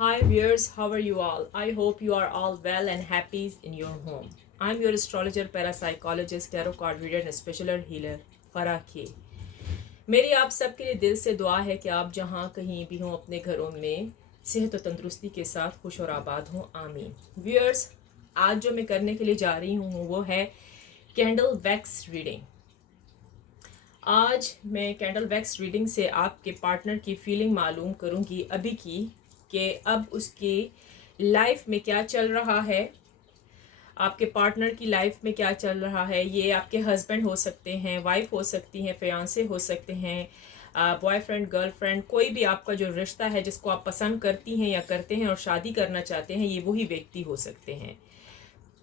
Hi viewers, how are you all? I hope you are all well and happy in your home. I'm your astrologer, parapsychologist, tarot card reader and special healer, फरा खे। मेरी आप सबके लिए दिल से दुआ है कि आप जहाँ कहीं भी हों अपने घरों में सेहत और तंदुरुस्ती के साथ खुश और आबाद हों। आमीन। व्यूअर्स, आज जो मैं करने के लिए जा रही हूँ वो है कैंडल वैक्स रीडिंग। आज मैं कैंडल वैक्स रीडिंग से आपके पार्टनर की फीलिंग मालूम करूँगी अभी की, कि अब उसकी लाइफ में क्या चल रहा है, आपके पार्टनर की लाइफ में क्या चल रहा है। ये आपके हस्बैंड हो सकते हैं, वाइफ हो सकती हैं, फियांसे हो सकते हैं, बॉयफ्रेंड, गर्लफ्रेंड, कोई भी आपका जो रिश्ता है जिसको आप पसंद करती हैं या करते हैं और शादी करना चाहते हैं, ये वही व्यक्ति हो सकते हैं।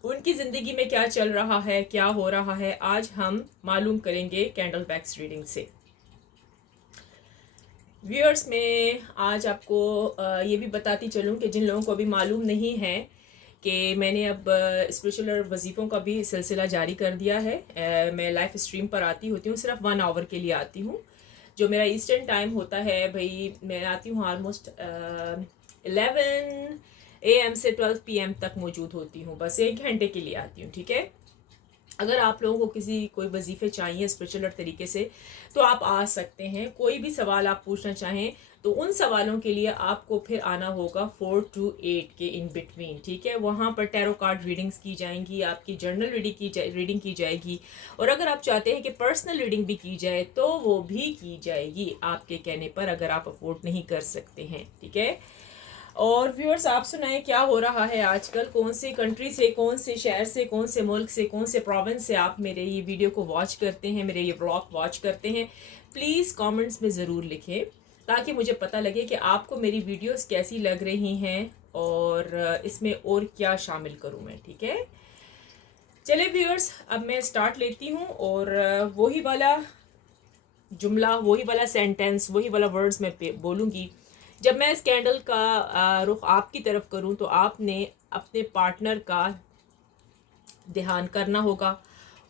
उनकी ज़िंदगी में क्या चल रहा है, क्या हो रहा है, आज हम मालूम करेंगे कैंडल वैक्स रीडिंग से। व्यूअर्स, मैं आज आपको ये भी बताती चलूँ कि जिन लोगों को अभी मालूम नहीं है कि मैंने अब स्पिरिचुअल वजीफ़ों का भी सिलसिला जारी कर दिया है। मैं लाइव स्ट्रीम पर आती होती हूँ, सिर्फ 1 आवर के लिए आती हूँ। जो मेरा ईस्टर्न टाइम होता है भाई, मैं आती हूँ ऑलमोस्ट 11 AM से 12 PM तक मौजूद होती हूँ। बस 1 घंटे के लिए आती हूँ, ठीक है। अगर आप लोगों को कोई वजीफ़े चाहिए स्पिरिचुअल तरीके से तो आप आ सकते हैं। कोई भी सवाल आप पूछना चाहें तो उन सवालों के लिए आपको फिर आना होगा 4 to 8 के इन बिटवीन, ठीक है। वहाँ पर टैरो कार्ड रीडिंग्स की जाएंगी, आपकी जर्नल रीडिंग की जाएगी, और अगर आप चाहते हैं कि पर्सनल रीडिंग भी की जाए तो वो भी की जाएगी आपके कहने पर, अगर आप अफोर्ड नहीं कर सकते हैं, ठीक है। और व्यूअर्स, आप सुनाएं क्या हो रहा है आजकल, कौन से कंट्री से, कौन से शहर से, कौन से मुल्क से, कौन से प्रोविंस से आप मेरे ये वीडियो को वॉच करते हैं, मेरे ये व्लॉग वॉच करते हैं। प्लीज़ कमेंट्स में ज़रूर लिखें ताकि मुझे पता लगे कि आपको मेरी वीडियोस कैसी लग रही हैं और इसमें और क्या शामिल करूं मैं, ठीक है। चलिए व्यूअर्स, अब मैं स्टार्ट लेती हूं और वही वाला जुमला, वही वाला सेंटेंस, वही वाला वर्ड्स मैं बोलूँगी। जब मैं इस कैंडल का रुख आपकी तरफ करूं तो आपने अपने पार्टनर का ध्यान करना होगा,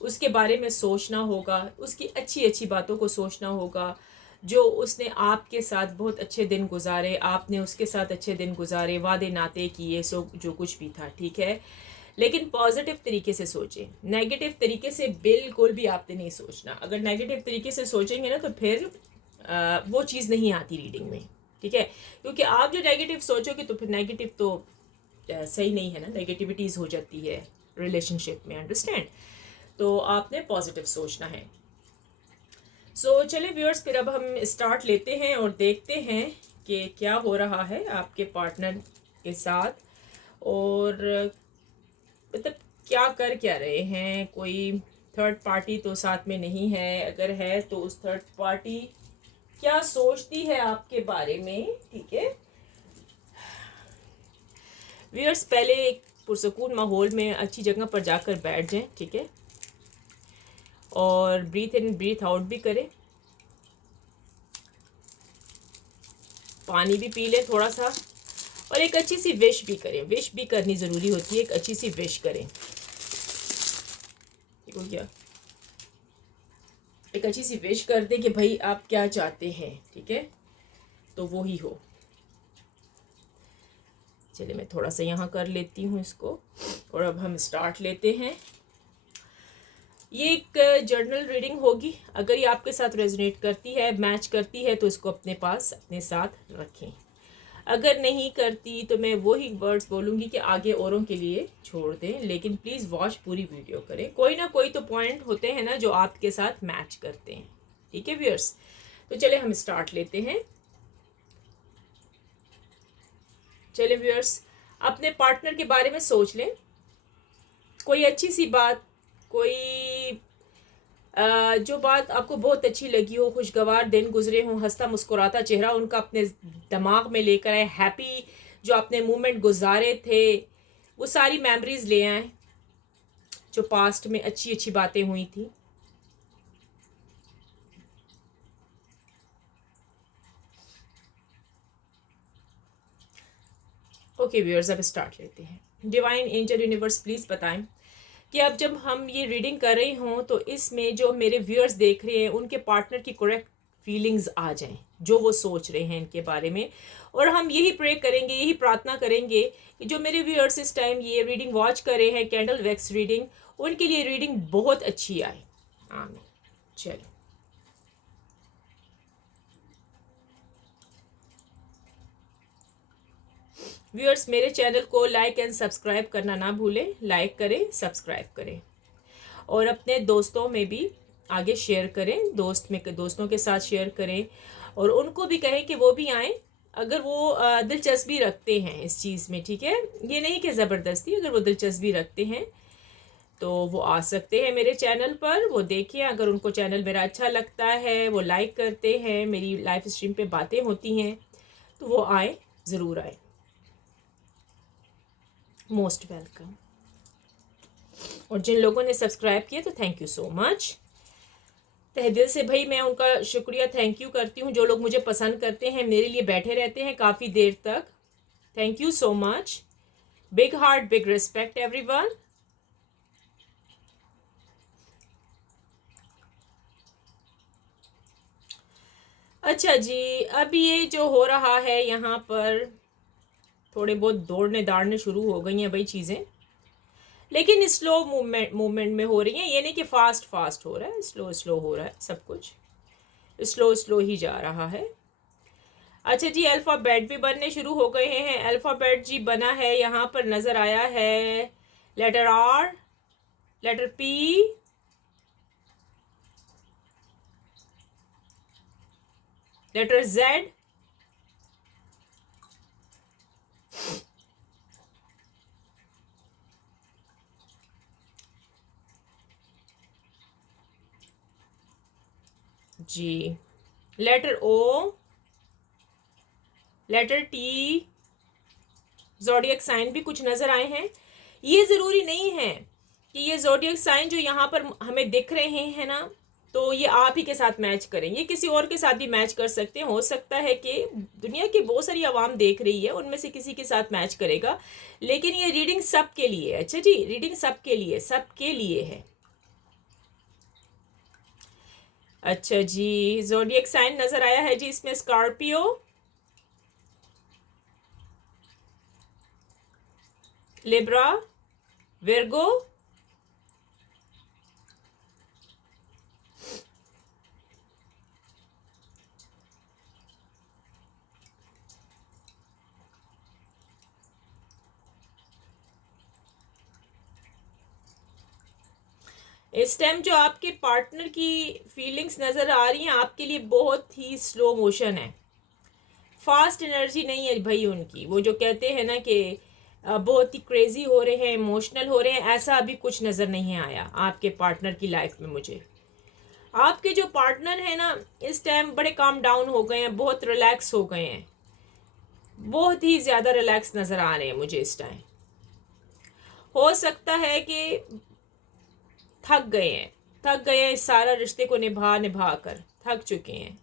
उसके बारे में सोचना होगा, उसकी अच्छी अच्छी बातों को सोचना होगा, जो उसने आपके साथ बहुत अच्छे दिन गुजारे, आपने उसके साथ अच्छे दिन गुजारे, वादे नाते किए, सो जो कुछ भी था, ठीक है। लेकिन पॉजिटिव तरीके से सोचें, नेगेटिव तरीके से बिल्कुल भी आपने नहीं सोचना। अगर नेगेटिव तरीके से सोचेंगे ना तो फिर वो चीज़ नहीं आती रीडिंग में, ठीक है। क्योंकि आप जो नेगेटिव सोचोगे तो फिर नेगेटिव तो सही नहीं है ना, नेगेटिविटीज़ हो जाती है रिलेशनशिप में, अंडरस्टैंड। तो आपने पॉजिटिव सोचना है। सो चलिए व्यूअर्स, फिर अब हम स्टार्ट लेते हैं और देखते हैं कि क्या हो रहा है आपके पार्टनर के साथ, और मतलब क्या कर क्या रहे हैं। कोई थर्ड पार्टी तो साथ में नहीं है, अगर है तो उस थर्ड पार्टी क्या सोचती है आपके बारे में, ठीक है। व्यूअर्स, पहले एक पुरसकून माहौल में अच्छी जगह पर जाकर बैठ जाएं, ठीक है, और ब्रीथ इन ब्रीथ आउट भी करें, पानी भी पी लें थोड़ा सा, और एक अच्छी सी विश भी करें। विश भी करनी ज़रूरी होती है, एक अच्छी सी विश करें, ठीक हो गया। एक अच्छी सी विश कर दें कि भाई आप क्या चाहते हैं, ठीक है, तो वो ही हो। चलिए मैं थोड़ा सा यहाँ कर लेती हूँ इसको, और अब हम स्टार्ट लेते हैं। ये एक जर्नल रीडिंग होगी। अगर ये आपके साथ रेजोनेट करती है, मैच करती है, तो इसको अपने पास अपने साथ रखें। अगर नहीं करती तो मैं वही वर्ड्स बोलूँगी कि आगे औरों के लिए छोड़ दें, लेकिन प्लीज़ वॉच पूरी वीडियो करें। कोई ना कोई तो पॉइंट होते हैं ना जो आपके साथ मैच करते हैं, ठीक है व्यूअर्स। तो चले हम स्टार्ट लेते हैं। चले व्यूअर्स, अपने पार्टनर के बारे में सोच लें। कोई अच्छी सी बात, कोई जो बात आपको बहुत अच्छी लगी हो, खुशगवार दिन गुजरे हों, हंसता मुस्कुराता चेहरा उनका अपने दिमाग में लेकर आए, हैप्पी जो आपने मोमेंट गुजारे थे वो सारी मेमोरीज ले आए, जो पास्ट में अच्छी अच्छी बातें हुई थी। ओके व्यूअर्स, अब स्टार्ट लेते हैं। डिवाइन एंजल यूनिवर्स प्लीज़ बताएं कि अब जब हम ये रीडिंग कर रही हों तो इसमें जो मेरे व्यूअर्स देख रहे हैं उनके पार्टनर की करेक्ट फीलिंग्स आ जाएं, जो वो सोच रहे हैं इनके बारे में। और हम यही प्रे करेंगे, यही प्रार्थना करेंगे कि जो मेरे व्यूअर्स इस टाइम ये रीडिंग वॉच कर रहे हैं, कैंडल वैक्स रीडिंग, उनके लिए रीडिंग बहुत अच्छी आए। आमीन। चलो, व्यूअर्स मेरे चैनल को लाइक एंड सब्सक्राइब करना ना भूलें। लाइक करें, सब्सक्राइब करें और अपने दोस्तों में भी आगे शेयर करें, दोस्तों के साथ शेयर करें और उनको भी कहें कि वो भी आएँ अगर वो दिलचस्पी रखते हैं इस चीज़ में, ठीक है। ये नहीं कि ज़बरदस्ती, अगर वो दिलचस्पी रखते हैं तो वो आ सकते हैं मेरे चैनल पर, वो देखें। अगर उनको चैनल मेरा अच्छा लगता है, वो लाइक करते हैं, मेरी लाइव स्ट्रीम पे बातें होती हैं, तो वो आए, ज़रूर आए। Most welcome. और जिन लोगों ने सब्सक्राइब किया तो थैंक यू सो मच, तहे दिल से भाई मैं उनका शुक्रिया, थैंक यू करती हूँ। जो लोग मुझे पसंद करते हैं, मेरे लिए बैठे रहते हैं काफ़ी देर तक, thank you so much. Big heart, big respect everyone. अच्छा जी, अब ये जो हो रहा है यहाँ पर, थोड़े बहुत दौड़ने दाड़ने शुरू हो गई हैं भाई चीज़ें, लेकिन स्लो मूवमेंट में हो रही हैं। ये नहीं कि फास्ट फास्ट हो रहा है, स्लो स्लो हो रहा है, सब कुछ स्लो स्लो ही जा रहा है। अच्छा जी, अल्फ़ाबेट भी बनने शुरू हो गए हैं। अल्फ़ाबेट जी बना है, यहाँ पर नज़र आया है letter R, letter P, letter Z, G, letter O, letter T, zodiac sign भी कुछ नज़र आए हैं। ये ज़रूरी नहीं है कि ये ज़ोडिएक साइन जो यहाँ पर हमें दिख रहे हैं ना, तो ये आप ही के साथ मैच करें, ये किसी और के साथ भी मैच कर सकते हैं। हो सकता है कि दुनिया की बहुत सारी आवाम देख रही है, उनमें से किसी के साथ मैच करेगा, लेकिन ये रीडिंग सबके लिए है। अच्छा जी, रीडिंग सबके लिए, सबके लिए है। अच्छा जी, ज़ोडिएक साइन नज़र आया है जी इसमें स्कॉर्पियो, लिब्रा, विर्गो, इस टाइम जो आपके पार्टनर की फीलिंग्स नज़र आ रही हैं आपके लिए बहुत ही स्लो मोशन है, फास्ट एनर्जी नहीं है भाई उनकी। वो जो कहते हैं ना कि बहुत ही क्रेजी हो रहे हैं, इमोशनल हो रहे हैं, ऐसा अभी कुछ नज़र नहीं आया आपके पार्टनर की लाइफ में मुझे। आपके जो पार्टनर है ना, इस टाइम बड़े काम डाउन हो गए हैं, बहुत रिलैक्स हो गए हैं, बहुत ही ज़्यादा रिलैक्स नज़र आ रहे हैं मुझे इस टाइम। हो सकता है कि थक गए हैं, थक गए हैं, इस सारा रिश्ते को निभा निभा कर थक चुके हैं।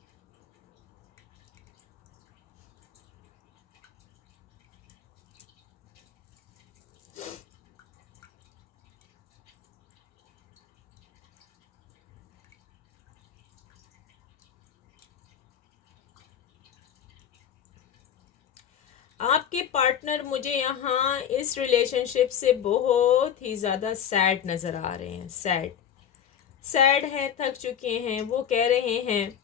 आपके पार्टनर मुझे यहाँ इस रिलेशनशिप से बहुत ही ज़्यादा सैड नज़र आ रहे हैं, सैड सैड हैं, थक चुके हैं। वो कह रहे हैं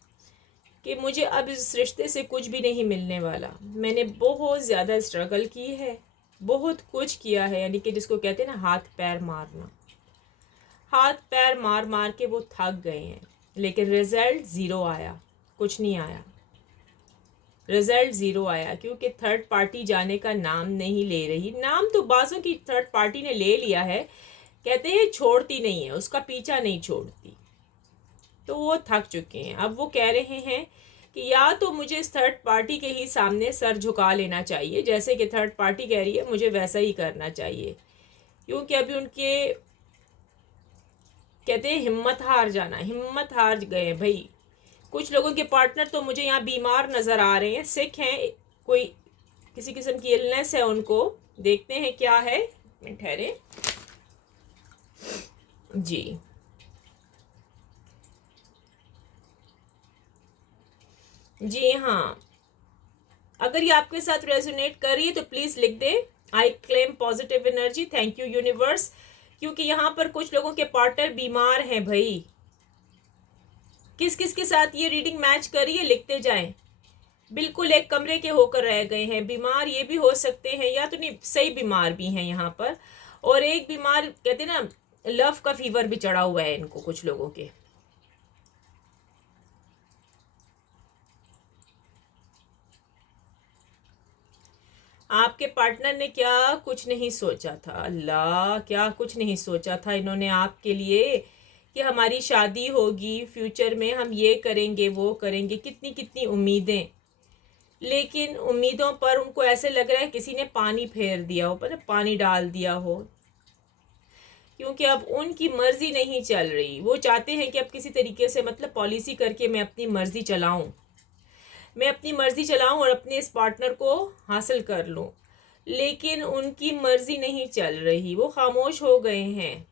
कि मुझे अब इस रिश्ते से कुछ भी नहीं मिलने वाला, मैंने बहुत ज़्यादा स्ट्रगल की है, बहुत कुछ किया है, यानी कि जिसको कहते हैं ना हाथ पैर मारना, हाथ पैर मार मार के वो थक गए हैं, लेकिन रिज़ल्ट ज़ीरो आया, कुछ नहीं आया, रिजल्ट ज़ीरो आया, क्योंकि थर्ड पार्टी जाने का नाम नहीं ले रही। नाम तो बाज़ों की थर्ड पार्टी ने ले लिया है, कहते हैं छोड़ती नहीं है, उसका पीछा नहीं छोड़ती, तो वो थक चुके हैं। अब वो कह रहे हैं कि या तो मुझे इस थर्ड पार्टी के ही सामने सर झुका लेना चाहिए, जैसे कि थर्ड पार्टी कह रही है मुझे वैसा ही करना चाहिए, क्योंकि अभी उनके कहते हैं हिम्मत हार जाना, हिम्मत हार गए भाई। कुछ लोगों के पार्टनर तो मुझे यहाँ बीमार नज़र आ रहे हैं, सिक हैं, कोई किसी किस्म की इलनेस है उनको, देखते हैं क्या है, ठहरे जी। जी हाँ, अगर ये आपके साथ रेजोनेट कर रही है तो प्लीज लिख दे, I claim positive energy, thank you universe. क्योंकि यहाँ पर कुछ लोगों के पार्टनर बीमार हैं भाई। किस किस के साथ ये रीडिंग मैच कर रही है लिखते जाएं। बिल्कुल एक कमरे के होकर रह गए हैं, बीमार ये भी हो सकते हैं, या तो नहीं सही बीमार भी हैं यहाँ पर। और एक बीमार कहते हैं ना, लव का फीवर भी चढ़ा हुआ है इनको कुछ लोगों के। आपके पार्टनर ने क्या कुछ नहीं सोचा था, अल्लाह क्या कुछ नहीं सोचा था इन्होंने आपके लिए, कि हमारी शादी होगी, फ्यूचर में हम ये करेंगे वो करेंगे, कितनी कितनी उम्मीदें। लेकिन उम्मीदों पर उनको ऐसे लग रहा है किसी ने पानी फेर दिया हो, पता पानी डाल दिया हो। क्योंकि अब उनकी मर्जी नहीं चल रही, वो चाहते हैं कि अब किसी तरीके से मतलब पॉलिसी करके मैं अपनी मर्जी चलाऊं, मैं अपनी मर्जी चलाऊं और अपने इस पार्टनर को हासिल कर लूं। लेकिन उनकी मर्जी नहीं चल रही, वो खामोश हो गए हैं,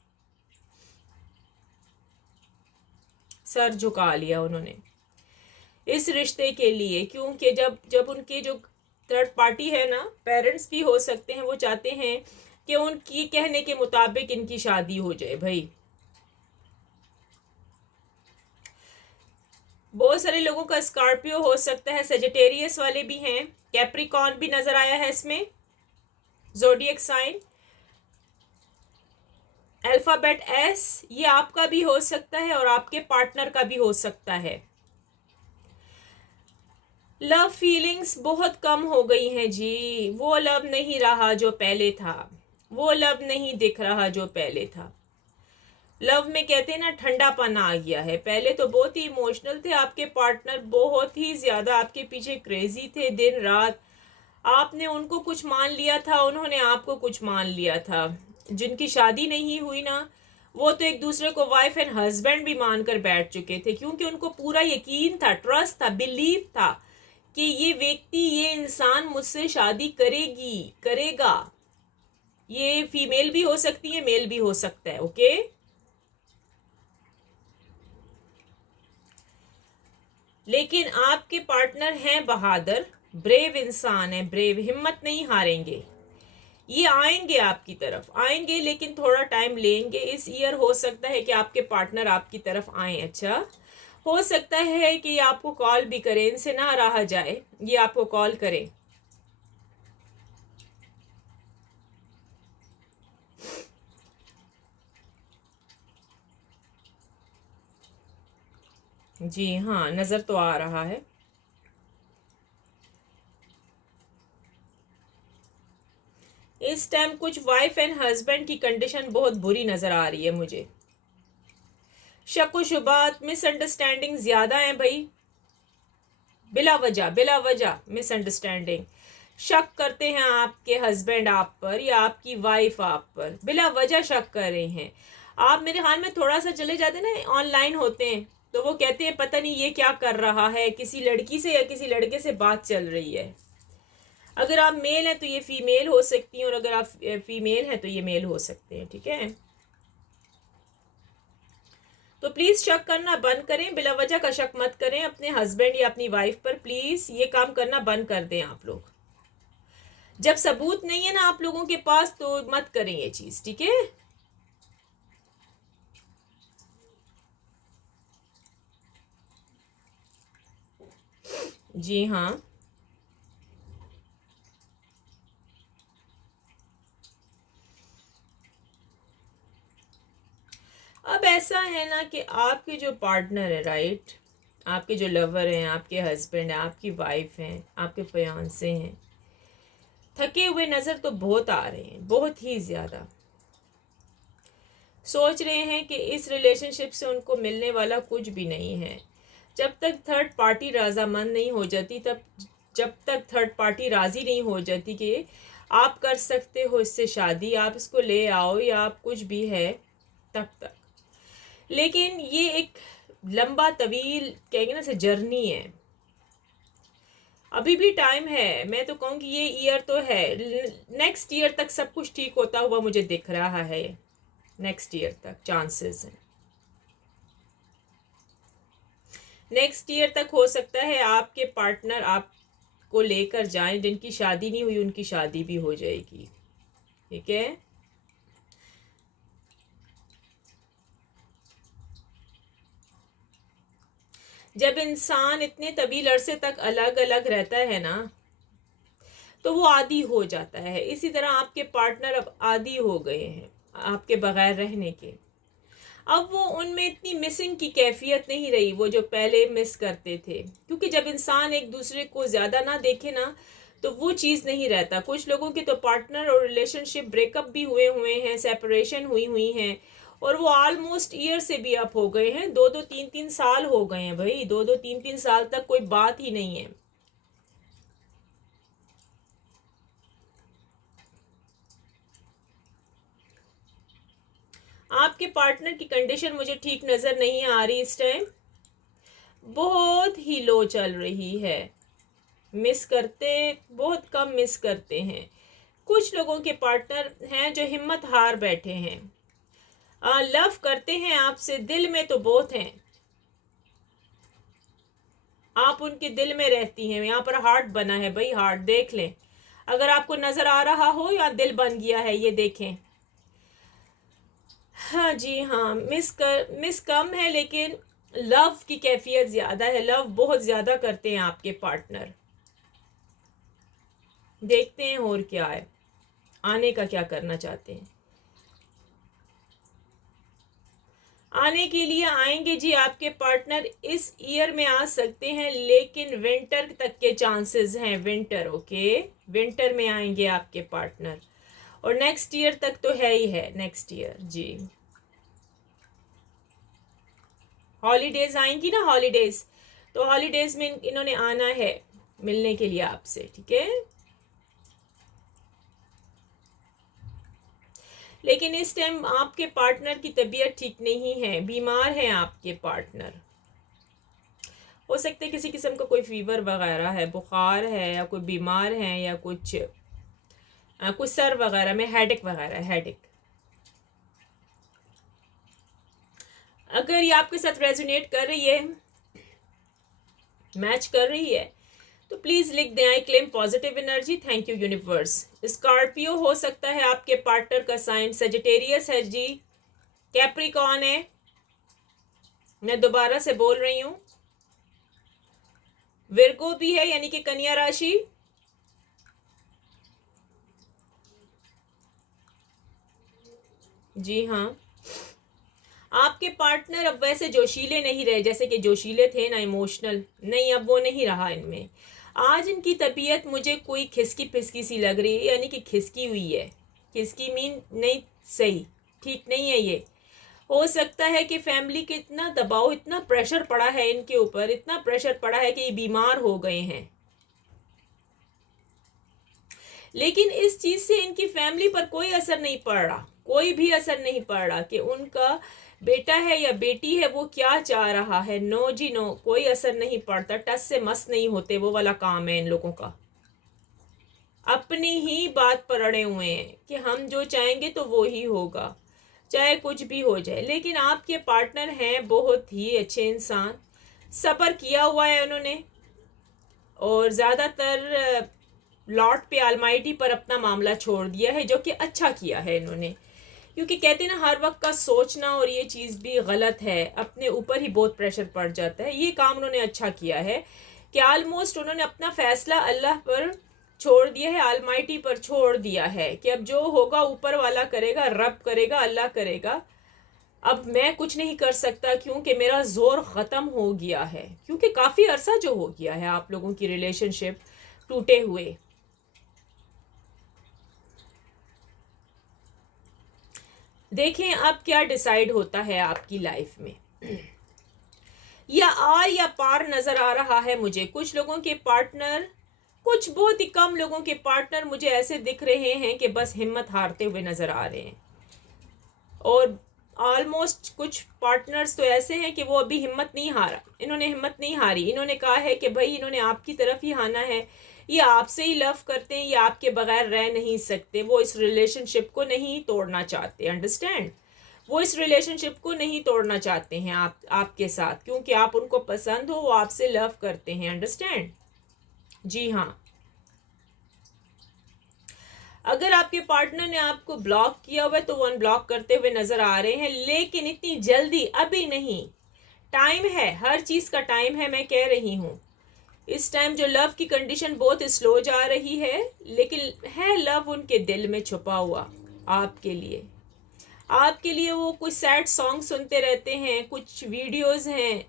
सर झुका लिया उन्होंने इस रिश्ते के लिए। क्योंकि जब जब उनके जो थर्ड पार्टी है ना, पेरेंट्स भी हो सकते हैं, वो चाहते हैं कि उनकी कहने के मुताबिक इनकी शादी हो जाए भाई। बहुत सारे लोगों का स्कॉर्पियो हो सकता है, सेजिटेरियस वाले भी हैं, कैप्रिकॉर्न भी नजर आया है इसमें, जोडियक साइन अल्फाबेट एस, ये आपका भी हो सकता है और आपके पार्टनर का भी हो सकता है। लव फीलिंग्स बहुत कम हो गई हैं जी, वो लव नहीं रहा जो पहले था, वो लव नहीं दिख रहा जो पहले था। लव में कहते हैं ना ठंडापन आ गया है। पहले तो बहुत ही इमोशनल थे आपके पार्टनर, बहुत ही ज्यादा आपके पीछे क्रेजी थे दिन रात। आपने उनको कुछ मान लिया था, उन्होंने आपको कुछ मान लिया था। जिनकी शादी नहीं हुई ना, वो तो एक दूसरे को वाइफ एंड हस्बैंड भी मानकर बैठ चुके थे, क्योंकि उनको पूरा यकीन था, ट्रस्ट था, बिलीव था कि ये व्यक्ति, ये इंसान मुझसे शादी करेगी, करेगा। ये फीमेल भी हो सकती है, मेल भी हो सकता है, ओके। लेकिन आपके पार्टनर हैं बहादुर, ब्रेव इंसान है, ब्रेव, हिम्मत नहीं हारेंगे। ये आएंगे आपकी तरफ, आएंगे, लेकिन थोड़ा टाइम लेंगे। इस ईयर हो सकता है कि आपके पार्टनर आपकी तरफ आए। अच्छा, हो सकता है कि ये आपको कॉल भी करें, इनसे ना रहा जाए, ये आपको कॉल करें। जी हाँ, नजर तो आ रहा है। इस टाइम कुछ वाइफ एंड हस्बैंड की कंडीशन बहुत बुरी नजर आ रही है मुझे। शक व शुबात, मिसअंडरस्टैंडिंग ज्यादा है भाई, बिला वजह मिसअंडरस्टैंडिंग। शक करते हैं आपके हस्बैंड आप पर या आपकी वाइफ आप पर, बिला वजह शक कर रहे हैं। आप मेरे हाल में थोड़ा सा चले जाते ना, ऑनलाइन होते हैं तो वो कहते हैं पता नहीं ये क्या कर रहा है, किसी लड़की से या किसी लड़के से बात चल रही है। अगर आप मेल हैं तो ये फीमेल हो सकती हैं, और अगर आप फीमेल हैं तो ये मेल हो सकते हैं, ठीक है। तो प्लीज शक करना बंद करें, बिला वजह का शक मत करें अपने हस्बैंड या अपनी वाइफ पर, प्लीज ये काम करना बंद कर दें आप लोग। जब सबूत नहीं है ना आप लोगों के पास तो मत करें ये चीज, ठीक है। जी हाँ, अब ऐसा है ना कि आपके जो पार्टनर है, राइट, आपके जो लवर हैं, आपके हस्बैंड हैं, आपकी वाइफ हैं, आपके फियांसे हैं, थके हुए नज़र तो बहुत आ रहे हैं, बहुत ही ज़्यादा। सोच रहे हैं कि इस रिलेशनशिप से उनको मिलने वाला कुछ भी नहीं है। जब तक थर्ड पार्टी रजामंद नहीं हो जाती, तब जब तक थर्ड पार्टी राज़ी नहीं हो जाती कि आप कर सकते हो इससे शादी, आप इसको ले आओ या आप कुछ भी है, तब तक। लेकिन ये एक लंबा तवील कहेंगे ना से जर्नी है, अभी भी टाइम है। मैं तो कहूँ कि ये ईयर तो है, नेक्स्ट ईयर तक सब कुछ ठीक होता हुआ मुझे दिख रहा है, नेक्स्ट ईयर तक चांसेस हैं। नेक्स्ट ईयर तक हो सकता है आपके पार्टनर आपको लेकर जाएं, जिनकी शादी नहीं हुई उनकी शादी भी हो जाएगी, ठीक है। जब इंसान इतने तवील अरसे तक अलग अलग रहता है ना, तो वो आदी हो जाता है। इसी तरह आपके पार्टनर अब आदी हो गए हैं आपके बगैर रहने के। अब वो उनमें इतनी मिसिंग की कैफियत नहीं रही, वो जो पहले मिस करते थे, क्योंकि जब इंसान एक दूसरे को ज़्यादा ना देखे ना, तो वो चीज़ नहीं रहता। कुछ लोगों के तो पार्टनर और रिलेशनशिप ब्रेकअप भी हुए हुए हैं, सेपरेशन हुई हुई हैं, और वो ऑलमोस्ट ईयर से भी अप हो गए हैं, 2-2 3-3 साल हो गए हैं भाई, 2-2 3-3 साल तक कोई बात ही नहीं है। आपके पार्टनर की कंडीशन मुझे ठीक नज़र नहीं आ रही इस टाइम, बहुत ही लो चल रही है। मिस करते, बहुत कम मिस करते हैं। कुछ लोगों के पार्टनर हैं जो हिम्मत हार बैठे हैं। लव करते हैं आपसे, दिल में तो बहुत हैं, आप उनके दिल में रहती हैं। यहाँ पर हार्ट बना है भाई, हार्ट देख लें, अगर आपको नज़र आ रहा हो या दिल बन गया है, ये देखें। हाँ जी हाँ, मिस कम है, लेकिन लव की कैफियत ज़्यादा है। लव बहुत ज़्यादा करते हैं आपके पार्टनर। देखते हैं और क्या है, आने का क्या करना चाहते हैं। आने के लिए आएंगे जी आपके पार्टनर, इस ईयर में आ सकते हैं, लेकिन विंटर तक के चांसेस हैं। विंटर, ओके, विंटर में आएंगे आपके पार्टनर, और नेक्स्ट ईयर तक तो है ही है, नेक्स्ट ईयर जी। हॉलीडेज आएंगी ना, हॉलीडेज, तो हॉलीडेज में इन्होंने आना है मिलने के लिए आपसे, ठीक है। लेकिन इस टाइम आपके पार्टनर की तबीयत ठीक नहीं है, बीमार है आपके पार्टनर। हो सकता है किसी किस्म का कोई फीवर वगैरह है, बुखार है, या कोई बीमार है, या कुछ सर वगैरह में हेडेक वगैरह, हेडेक। अगर ये आपके साथ रेजोनेट कर रही है, मैच कर रही है, तो प्लीज़ लिख दें, आई claim positive energy, thank you universe. Scorpio हो सकता है आपके पार्टनर का साइन, सजिटेरियस है जी, कैप्रिकॉन है, मैं दोबारा से बोल रही हूँ, विर्गो भी है, यानी कि कन्या राशि, जी हाँ। आपके पार्टनर अब वैसे जोशीले नहीं रहे, जैसे कि जोशीले थे ना, इमोशनल नहीं, अब वो नहीं रहा इनमें। आज इनकी तबीयत मुझे कोई खिसकी पिसकी सी लग रही है, यानी कि खिसकी हुई है। खिसकी मीन नहीं सही, ठीक नहीं है ये। हो सकता है कि फैमिली के इतना दबाव, इतना प्रेशर पड़ा है इनके ऊपर, इतना प्रेशर पड़ा है कि ये बीमार हो गए हैं। लेकिन इस चीज़ से इनकी फैमिली पर कोई असर नहीं पड़ रहा, कोई भी असर नहीं पड़ रहा कि उनका बेटा है या बेटी है वो क्या चाह रहा है। नो जी नो, कोई असर नहीं पड़ता, टस से मस नहीं होते, वो वाला काम है इन लोगों का। अपनी ही बात पर अड़े हुए हैं कि हम जो चाहेंगे तो वो ही होगा, चाहे कुछ भी हो जाए। लेकिन आपके पार्टनर हैं बहुत ही अच्छे इंसान, सब्र किया हुआ है उन्होंने, और ज़्यादातर लॉर्ड पे, आलमाइटी पर अपना मामला छोड़ दिया है, जो कि अच्छा किया है इन्होंने। क्योंकि कहते हैं ना, हर वक्त का सोचना और ये चीज़ भी गलत है, अपने ऊपर ही बहुत प्रेशर पड़ जाता है। ये काम उन्होंने अच्छा किया है कि ऑलमोस्ट उन्होंने अपना फैसला अल्लाह पर छोड़ दिया है, आलमाइटी पर छोड़ दिया है कि अब जो होगा ऊपर वाला करेगा, रब करेगा, अल्लाह करेगा। अब मैं कुछ नहीं कर सकता क्योंकि मेरा जोर ख़त्म हो गया है, क्योंकि काफ़ी अरसा जो हो गया है आप लोगों की रिलेशनशिप टूटे हुए। देखें अब क्या डिसाइड होता है आपकी लाइफ में। या आर या पार नज़र आ रहा है मुझे। कुछ लोगों के पार्टनर, कुछ बहुत ही कम लोगों के पार्टनर मुझे ऐसे दिख रहे हैं कि बस हिम्मत हारते हुए नज़र आ रहे हैं, और ऑलमोस्ट कुछ पार्टनर्स तो ऐसे हैं कि वो अभी हिम्मत नहीं हारा, इन्होंने हिम्मत नहीं हारी। इन्होंने कहा है कि भाई इन्होंने आपकी तरफ ही आना है, ये आपसे ही लव करते हैं, ये आपके बगैर रह नहीं सकते, वो इस रिलेशनशिप को नहीं तोड़ना चाहते, अंडरस्टैंड। वो इस रिलेशनशिप को नहीं तोड़ना चाहते हैं आपके साथ, क्योंकि आप उनको पसंद हो, वो आपसे लव करते हैं। अंडरस्टैंड? जी हाँ। अगर आपके पार्टनर ने आपको ब्लॉक किया हुआ है तो वो अनब्लॉक करते हुए नजर आ रहे हैं, लेकिन इतनी जल्दी अभी नहीं। टाइम है, हर चीज का टाइम है, मैं कह रही हूँ। इस टाइम जो लव की कंडीशन बहुत स्लो जा रही है, लेकिन है लव उनके दिल में छुपा हुआ आपके लिए। आपके लिए वो कुछ सैड सॉन्ग सुनते रहते हैं, कुछ वीडियोस हैं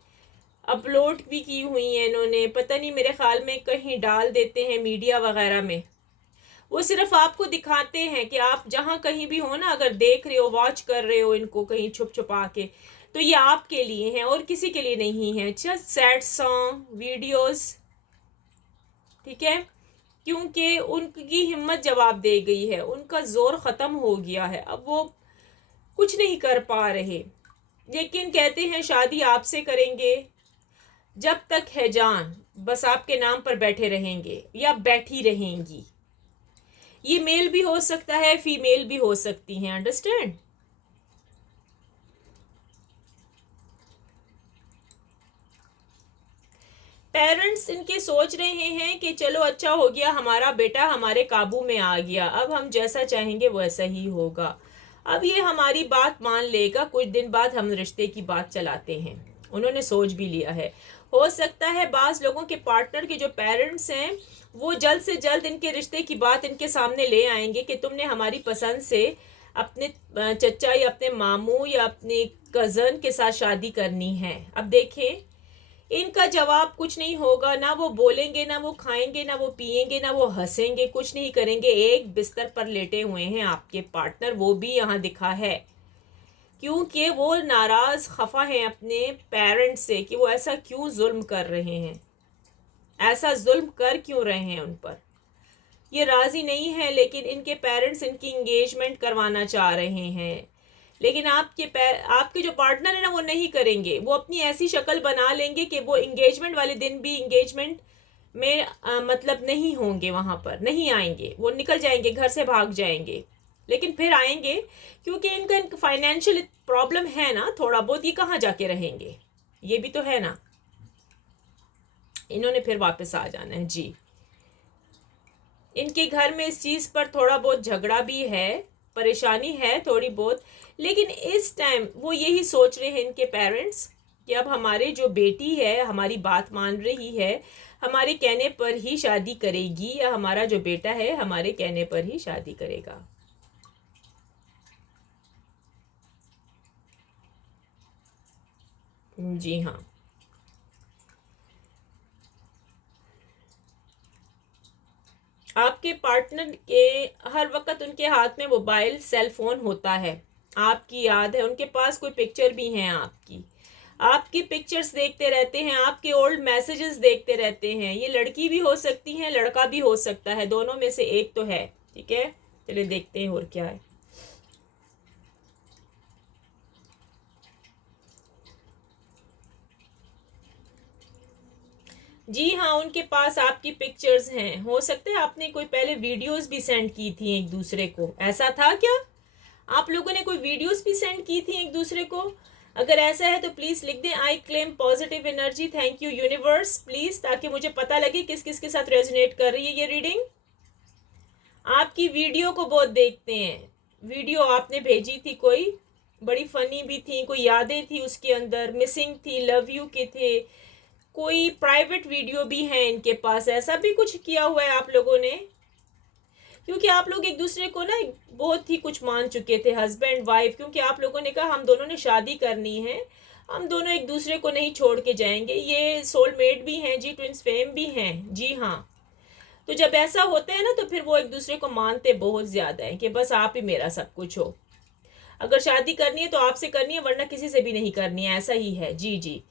अपलोड भी की हुई हैं इन्होंने, पता नहीं, मेरे ख्याल में कहीं डाल देते हैं मीडिया वगैरह में। वो सिर्फ आपको दिखाते हैं कि आप जहाँ कहीं भी हो ना, अगर देख रहे हो, वॉच कर रहे हो इनको कहीं छुप छुपा के, तो ये आपके लिए हैं और किसी के लिए नहीं है। जस्ट सैड सॉन्ग वीडियोस, ठीक है? क्योंकि उनकी हिम्मत जवाब दे गई है, उनका जोर ख़त्म हो गया है, अब वो कुछ नहीं कर पा रहे। लेकिन कहते हैं शादी आपसे करेंगे, जब तक है जान बस आपके नाम पर बैठे रहेंगे या बैठी रहेंगी। ये मेल भी हो सकता है, फीमेल भी हो सकती हैं। अंडरस्टैंड? पेरेंट्स इनके सोच रहे हैं कि चलो अच्छा हो गया, हमारा बेटा हमारे काबू में आ गया, अब हम जैसा चाहेंगे वैसा ही होगा, अब ये हमारी बात मान लेगा, कुछ दिन बाद हम रिश्ते की बात चलाते हैं। उन्होंने सोच भी लिया है। हो सकता है बाज़ लोगों के पार्टनर के जो पेरेंट्स हैं वो जल्द से जल्द इनके रिश्ते की बात इनके सामने ले आएंगे कि तुमने हमारी पसंद से अपने चचा या अपने मामू या अपने कज़न के साथ शादी करनी है। अब देखें, इनका जवाब कुछ नहीं होगा, ना वो बोलेंगे, ना वो खाएंगे, ना वो पिएंगे, ना वो हंसेंगे, कुछ नहीं करेंगे। एक बिस्तर पर लेटे हुए हैं आपके पार्टनर, वो भी यहाँ दिखा है, क्योंकि वो नाराज खफा हैं अपने पेरेंट्स से कि वो ऐसा क्यों जुल्म कर रहे हैं, ऐसा जुल्म कर क्यों रहे हैं उन पर। ये राजी नहीं है, लेकिन इनके पेरेंट्स इनकी इंगेजमेंट करवाना चाह रहे हैं, लेकिन आपके जो पार्टनर है ना वो नहीं करेंगे। वो अपनी ऐसी शक्ल बना लेंगे कि वो इंगेजमेंट वाले दिन भी इंगेजमेंट में मतलब नहीं होंगे, वहाँ पर नहीं आएंगे, वो निकल जाएंगे, घर से भाग जाएंगे। लेकिन फिर आएंगे, क्योंकि इनका फाइनेंशियल प्रॉब्लम है ना थोड़ा बहुत, ये कहाँ जाके रहेंगे, ये भी तो है ना। इन्होंने फिर वापस आ जाना है जी। इनके घर में इस चीज़ पर थोड़ा बहुत झगड़ा भी है, परेशानी है थोड़ी बहुत, लेकिन इस टाइम वो यही सोच रहे हैं इनके पेरेंट्स कि अब हमारे जो बेटी है हमारी बात मान रही है, हमारे कहने पर ही शादी करेगी, या हमारा जो बेटा है हमारे कहने पर ही शादी करेगा। जी हाँ। आपके पार्टनर के हर वक्त उनके हाथ में मोबाइल सेल फोन होता है, आपकी याद है, उनके पास कोई पिक्चर भी हैं आपकी, आपकी पिक्चर्स देखते रहते हैं, आपके ओल्ड मैसेजेस देखते रहते हैं। ये लड़की भी हो सकती है, लड़का भी हो सकता है, दोनों में से एक तो है। ठीक है, चलिए देखते हैं और क्या है। जी हाँ, उनके पास आपकी पिक्चर्स हैं। हो सकता है आपने कोई पहले वीडियोस भी सेंड की थी एक दूसरे को, ऐसा था क्या? आप लोगों ने कोई वीडियोस भी सेंड की थी एक दूसरे को? अगर ऐसा है तो प्लीज़ लिख दें आई claim positive energy, thank you universe, please, ताकि मुझे पता लगे किस किस के साथ रेजोनेट कर रही है ये रीडिंग। आपकी वीडियो को बहुत देखते हैं, वीडियो आपने भेजी थी कोई, बड़ी फनी भी थी, कोई यादें थी उसके अंदर, मिसिंग थी, लव यू के थे, कोई प्राइवेट वीडियो भी है इनके पास, ऐसा भी कुछ किया हुआ है आप लोगों ने? क्योंकि आप लोग एक दूसरे को ना बहुत ही कुछ मान चुके थे, हस्बैंड वाइफ, क्योंकि आप लोगों ने कहा हम दोनों ने शादी करनी है, हम दोनों एक दूसरे को नहीं छोड़ के जाएंगे, ये सोलमेट भी हैं जी, ट्विंस फेम भी हैं। जी हाँ, तो जब ऐसा होता है ना तो फिर वो एक दूसरे को मानते बहुत ज़्यादा है कि बस आप ही मेरा सब कुछ हो, अगर शादी करनी है तो आपसे करनी है, वरना किसी से भी नहीं करनी है, ऐसा ही है। जी जी,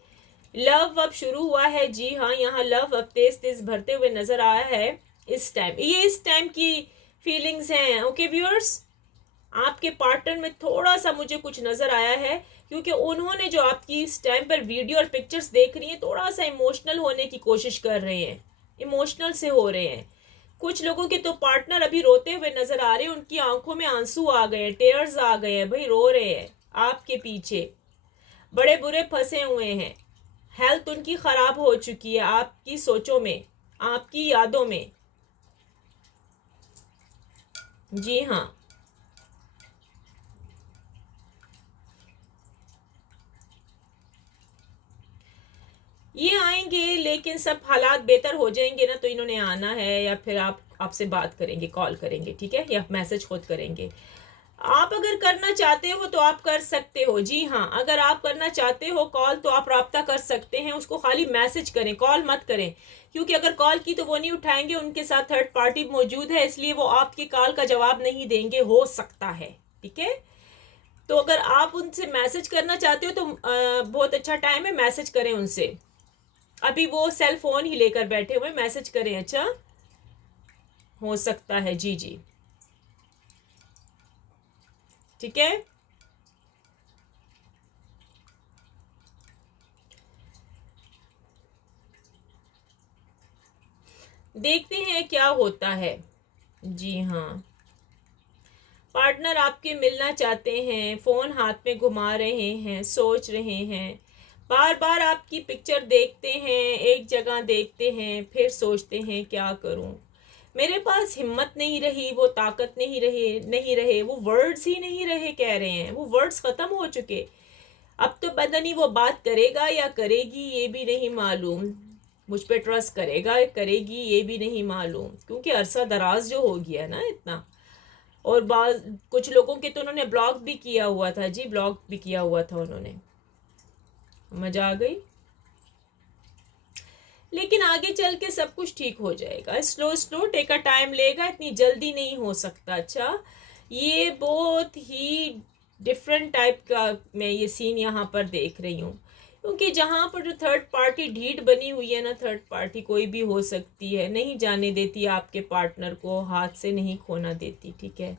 लव अब शुरू हुआ है। जी हाँ, यहाँ लव अब तेज तेज भरते हुए नजर आया है इस टाइम, ये इस टाइम की फीलिंग्स हैं। ओके व्यूअर्स, आपके पार्टनर में थोड़ा सा मुझे कुछ नजर आया है, क्योंकि उन्होंने जो आपकी इस टाइम पर वीडियो और पिक्चर्स देख रही हैं, थोड़ा सा इमोशनल होने की कोशिश कर रहे हैं, इमोशनल से हो रहे हैं। कुछ लोगों के तो पार्टनर अभी रोते हुए नजर आ रहे हैं, उनकी आंखों में आंसू आ गए हैं, टेयर्स आ गए हैं, भाई रो रहे हैं, आपके पीछे बड़े बुरे फंसे हुए हैं। हेल्थ उनकी ख़राब हो चुकी है आपकी सोचों में, आपकी यादों में। जी हाँ, ये आएंगे, लेकिन सब हालात बेहतर हो जाएंगे ना तो इन्होंने आना है, या फिर आपसे बात करेंगे, कॉल करेंगे, ठीक है, या मैसेज खुद करेंगे। आप अगर करना चाहते हो तो आप कर सकते हो। जी हाँ, अगर आप करना चाहते हो कॉल तो आप रब्ता कर सकते हैं, उसको खाली मैसेज करें, कॉल मत करें, क्योंकि अगर कॉल की तो वो नहीं उठाएंगे, उनके साथ थर्ड पार्टी मौजूद है, इसलिए वो आपकी कॉल का जवाब नहीं देंगे, हो सकता है, ठीक है। तो अगर आप उनसे मैसेज करना चाहते हो तो बहुत अच्छा टाइम है, मैसेज करें उनसे। अभी वो सेल फोन ही लेकर बैठे हुए, मैसेज करें। अच्छा, हो सकता है, जी जी, ठीक है। देखते हैं क्या होता है। जी हाँ, पार्टनर आपके मिलना चाहते हैं, फ़ोन हाथ में घुमा रहे हैं, सोच रहे हैं, बार बार आपकी पिक्चर देखते हैं, एक जगह देखते हैं, फिर सोचते हैं क्या करूं, मेरे पास हिम्मत नहीं रही, वो ताकत नहीं रहे, वो वर्ड्स ही नहीं रहे, कह रहे हैं, वो वर्ड्स ख़त्म हो चुके। अब तो पता नहीं वो बात करेगा या करेगी, ये भी नहीं मालूम। मुझ पे ट्रस्ट करेगा या करेगी, ये भी नहीं मालूम, क्योंकि अरसा दराज जो हो गया ना इतना। और बाज कुछ लोगों के तो उन्होंने ब्लॉक भी किया हुआ था जी, ब्लॉक भी किया हुआ था उन्होंने। मजा आ गई। लेकिन आगे चल के सब कुछ ठीक हो जाएगा, slow slow take a time लेगा, इतनी जल्दी नहीं हो सकता। अच्छा, ये बहुत ही डिफरेंट टाइप का मैं ये सीन यहाँ पर देख रही हूँ, क्योंकि जहाँ पर जो थर्ड पार्टी ढीठ बनी हुई है ना, थर्ड पार्टी कोई भी हो सकती है, नहीं जाने देती आपके पार्टनर को, हाथ से नहीं खोना देती, ठीक है।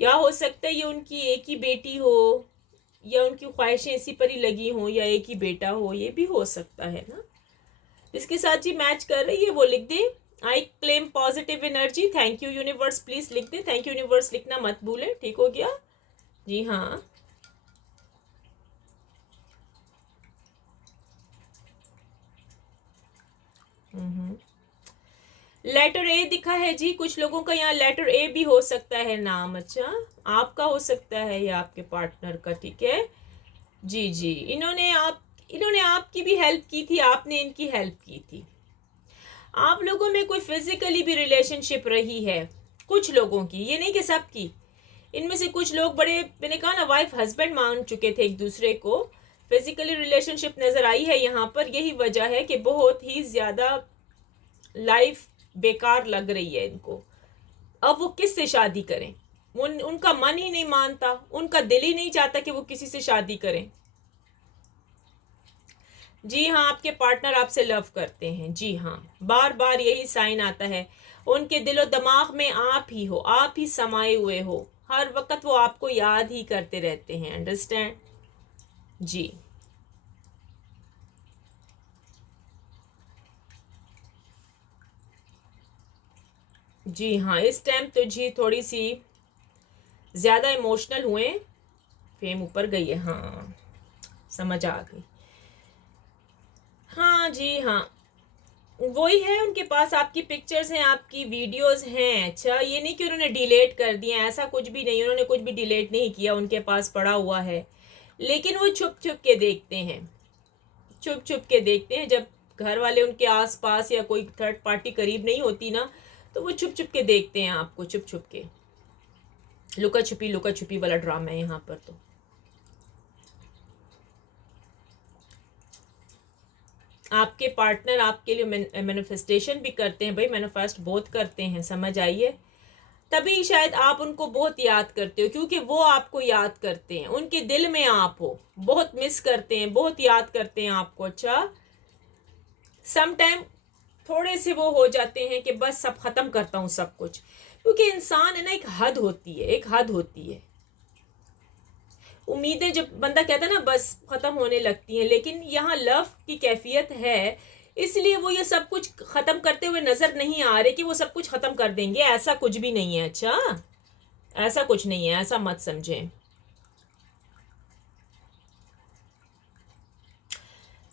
क्या हो सकता है, ये उनकी एक ही बेटी हो, या उनकी ख्वाहिशें इसी पर ही लगी हों, या एक ही बेटा हो, ये भी हो सकता है ना। इसके साथ जी मैच कर रही है, वो लिख दे I claim positive energy, thank you universe, please लिख दे, थैंक यू यूनिवर्स लिखना मत भूले, ठीक हो गया। जी हाँ, लेटर ए दिखा है जी, कुछ लोगों का यहाँ लेटर ए भी हो सकता है नाम। अच्छा, आपका हो सकता है या आपके पार्टनर का, ठीक है। जी जी, इन्होंने आपकी भी हेल्प की थी, आपने इनकी हेल्प की थी। आप लोगों में कोई फिजिकली भी रिलेशनशिप रही है, कुछ लोगों की, ये नहीं कि सबकी। इनमें से कुछ लोग बड़े, मैंने कहा ना, वाइफ हस्बैंड मान चुके थे एक दूसरे को, फिजिकली रिलेशनशिप नजर आई है यहाँ पर। यही वजह है कि बहुत ही ज्यादा लाइफ बेकार लग रही है इनको। अब वो किससे शादी करें, उनका मन ही नहीं मानता, उनका दिल ही नहीं चाहता कि वो किसी से शादी करें। जी हाँ, आपके पार्टनर आपसे लव करते हैं। जी हाँ, बार बार यही साइन आता है, उनके दिलो दिमाग में आप ही हो, आप ही समाये हुए हो, हर वक्त वो आपको याद ही करते रहते हैं, अंडरस्टैंड। जी जी हाँ, इस टाइम तो जी थोड़ी सी ज़्यादा इमोशनल हुए, फेम ऊपर गई है, हाँ समझ आ गई। हाँ जी हाँ, वही है, उनके पास आपकी पिक्चर्स हैं, आपकी वीडियोस हैं। अच्छा, ये नहीं कि उन्होंने डिलीट कर दिया, ऐसा कुछ भी नहीं, उन्होंने कुछ भी डिलीट नहीं किया, उनके पास पड़ा हुआ है। लेकिन वो छुप छुप के देखते हैं, छुप छुप के देखते हैं, जब घर वाले उनके आसपास या कोई थर्ड पार्टी करीब नहीं होती ना, तो वो छुप छुप के देखते हैं आपको, छुप छुप के। लुका छुपी वाला ड्रामा है यहाँ पर। तो आपके पार्टनर आपके लिए मैनिफेस्टेशन भी करते हैं भाई, मैनिफेस्ट बहुत करते हैं, समझ आइए। तभी शायद आप उनको बहुत याद करते हो, क्योंकि वो आपको याद करते हैं, उनके दिल में आप हो, बहुत मिस करते हैं, बहुत याद करते हैं आपको। अच्छा, सम टाइम थोड़े से वो हो जाते हैं कि बस सब खत्म करता हूँ सब कुछ, क्योंकि इंसान है ना, एक हद होती है, एक हद होती है। उम्मीदें जब बंदा कहता है ना, बस खत्म होने लगती हैं, लेकिन यहाँ लव की कैफियत है, इसलिए वो ये सब कुछ खत्म करते हुए नजर नहीं आ रहे कि वो सब कुछ खत्म कर देंगे, ऐसा कुछ भी नहीं है। अच्छा, ऐसा कुछ नहीं है, ऐसा मत समझें।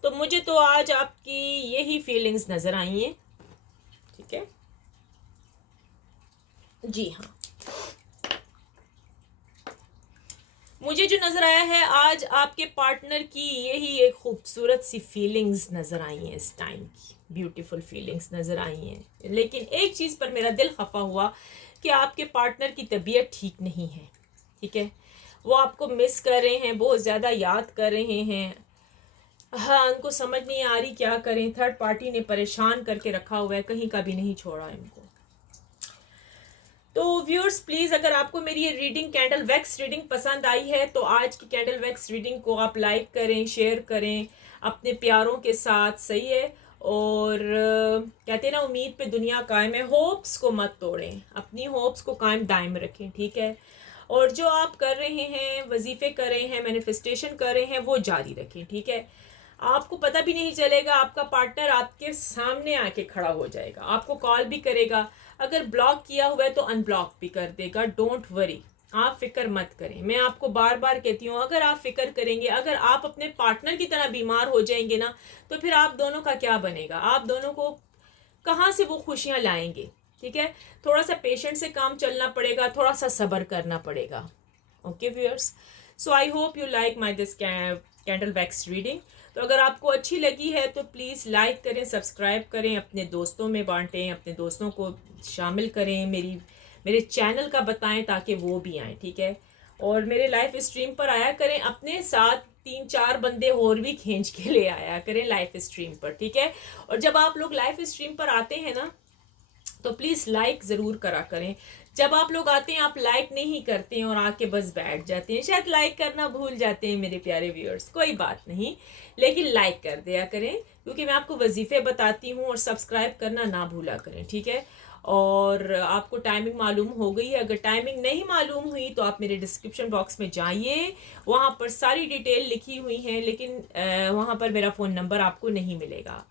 तो मुझे तो आज आपकी यही फीलिंग्स नज़र आई हैं, ठीक है। जी हाँ, मुझे जो नज़र आया है आज आपके पार्टनर की यही एक खूबसूरत सी फीलिंग्स नज़र आई हैं, इस टाइम की ब्यूटीफुल फीलिंग्स नज़र आई हैं। लेकिन एक चीज़ पर मेरा दिल खफा हुआ कि आपके पार्टनर की तबीयत ठीक नहीं है, ठीक है। वो आपको मिस कर रहे हैं, बहुत ज़्यादा याद कर रहे हैं। हाँ, उनको समझ नहीं आ रही क्या करें, थर्ड पार्टी ने परेशान करके रखा हुआ है, कहीं का भी नहीं छोड़ा इनको। तो व्यूअर्स प्लीज़, अगर आपको मेरी ये रीडिंग कैंडल वैक्स रीडिंग पसंद आई है तो आज की कैंडल वैक्स रीडिंग को आप लाइक करें, शेयर करें अपने प्यारों के साथ, सही है। और कहते हैं ना, उम्मीद पे दुनिया कायम है। होप्स को मत तोड़ें, अपनी होप्स को कायम दायम रखें, ठीक है। और जो आप कर रहे हैं, वजीफ़े कर रहे हैं, मैनिफेस्टेशन कर रहे हैं, वो जारी रखें, ठीक है। आपको पता भी नहीं चलेगा, आपका पार्टनर आपके सामने आके खड़ा हो जाएगा, आपको कॉल भी करेगा, अगर ब्लॉक किया हुआ है तो अनब्लॉक भी कर देगा। डोंट वरी, आप फिक्र मत करें। मैं आपको बार बार कहती हूँ, अगर आप फिक्र करेंगे, अगर आप अपने पार्टनर की तरह बीमार हो जाएंगे ना, तो फिर आप दोनों का क्या बनेगा? आप दोनों को कहाँ से वो खुशियाँ लाएंगे, ठीक है। थोड़ा सा पेशेंट से काम चलना पड़ेगा, थोड़ा सा सब्र करना पड़ेगा। Okay viewers, so I hope you like my this candle wax reading. तो अगर आपको अच्छी लगी है तो प्लीज़ लाइक करें, सब्सक्राइब करें, अपने दोस्तों में बांटें, अपने दोस्तों को शामिल करें, मेरे चैनल का बताएं ताकि वो भी आएँ, ठीक है। और मेरे लाइव स्ट्रीम पर आया करें, अपने साथ 3-4 बंदे और भी खींच के ले आया करें लाइव स्ट्रीम पर, ठीक है। और जब आप लोग लाइव स्ट्रीम पर आते हैं ना, तो प्लीज़ लाइक ज़रूर करा करें। जब आप लोग आते हैं आप लाइक नहीं करते हैं और आके बस बैठ जाते हैं, शायद लाइक करना भूल जाते हैं मेरे प्यारे व्यूअर्स, कोई बात नहीं, लेकिन लाइक कर दिया करें, क्योंकि मैं आपको वजीफ़े बताती हूँ। और सब्सक्राइब करना ना भूला करें, ठीक है। और आपको टाइमिंग मालूम हो गई है, अगर टाइमिंग नहीं मालूम हुई तो आप मेरे डिस्क्रिप्शन बॉक्स में जाइए, वहाँ पर सारी डिटेल लिखी हुई हैं, लेकिन वहाँ पर मेरा फ़ोन नंबर आपको नहीं मिलेगा।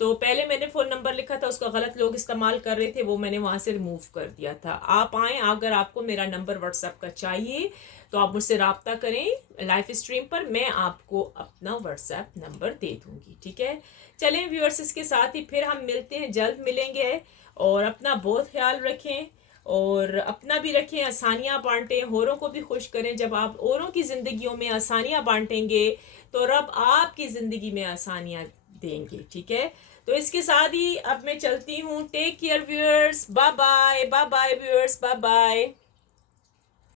तो पहले मैंने फ़ोन नंबर लिखा था, उसका गलत लोग इस्तेमाल कर रहे थे, वो मैंने वहाँ से रिमूव कर दिया था। आप आएँ, अगर आपको मेरा नंबर व्हाट्सएप का चाहिए तो आप मुझसे रब्ता करें लाइव स्ट्रीम पर, मैं आपको अपना व्हाट्सएप नंबर दे दूँगी, ठीक है। चलें व्यूअर्स, इसके साथ ही फिर हम मिलते हैं, जल्द मिलेंगे। और अपना बहुत ख्याल रखें और अपना भी रखें, आसानियाँ बांटें, औरों को भी खुश करें। जब आप औरों की ज़िंदगियों में आसानियाँ बांटेंगे तो रब आपकी ज़िंदगी में आसानियाँ देंगे, ठीक है। तो इसके साथ ही अब मैं चलती हूँ। Take care viewers, bye bye, bye bye viewers, bye bye.